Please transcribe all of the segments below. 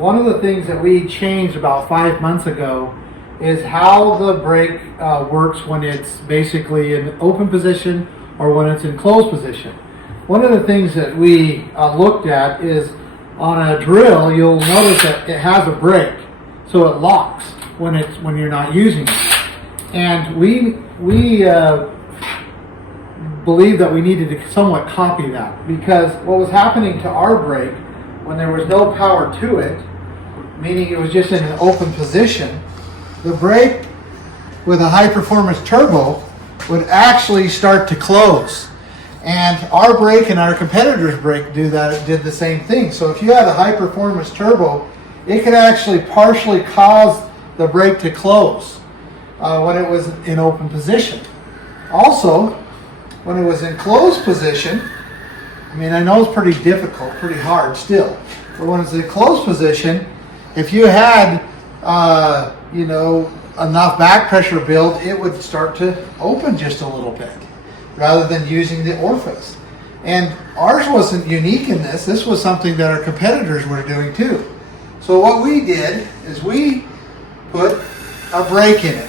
One of the things that we changed about 5 months ago is how the brake works when it's basically in open position or when it's in closed position. One of the things that we looked at is on a drill, you'll notice that it has a brake, so it locks when you're not using it. And we believe that we needed to somewhat copy that, because what was happening to our brake when there was no power to it, meaning it was just in an open position, the brake with a high performance turbo would actually start to close. And our brake and our competitor's brake did the same thing. So if you had a high performance turbo, it could actually partially cause the brake to close when it was in open position. Also, when it was in closed position, I mean, I know it's pretty difficult, pretty hard still, but when it's in closed position, if you had enough back pressure build, it would start to open just a little bit rather than using the orifice. And ours wasn't unique in this. This was something that our competitors were doing too. So what we did is we put a brake in it,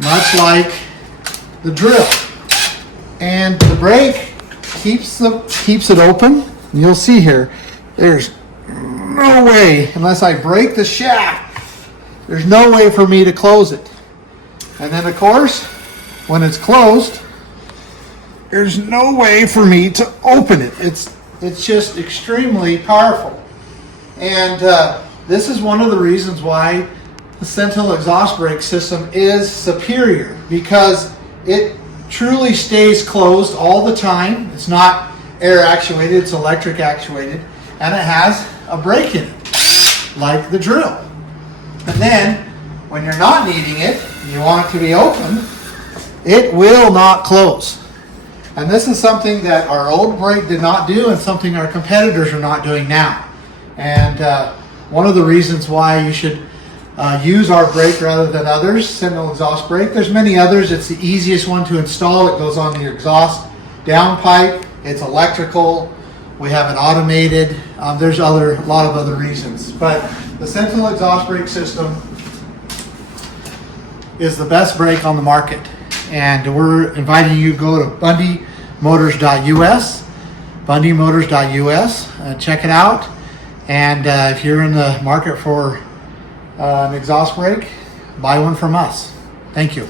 much like the drill. And the brake keeps it open. You'll see here, there's no way, unless I break the shaft, there's no way for me to close it. And then of course, when it's closed, there's no way for me to open it. It's just extremely powerful. And this is one of the reasons why the Sentinel Exhaust Brake system is superior, because it truly stays closed all the time. It's not air actuated, it's electric actuated, and it has a brake in it, like the drill. And then, when you're not needing it, you want it to be open, it will not close. And this is something that our old brake did not do, and something our competitors are not doing now. And one of the reasons why you should use our brake rather than others, Sentinel Exhaust Brake. There's many others. It's the easiest one to install. It goes on the exhaust downpipe. It's electrical. We have it automated. There's a lot of other reasons. But the Sentinel Exhaust Brake system is the best brake on the market. And we're inviting you to go to bundymotors.us, bundymotors.us, check it out. And if you're in the market for an exhaust brake, buy one from us. Thank you.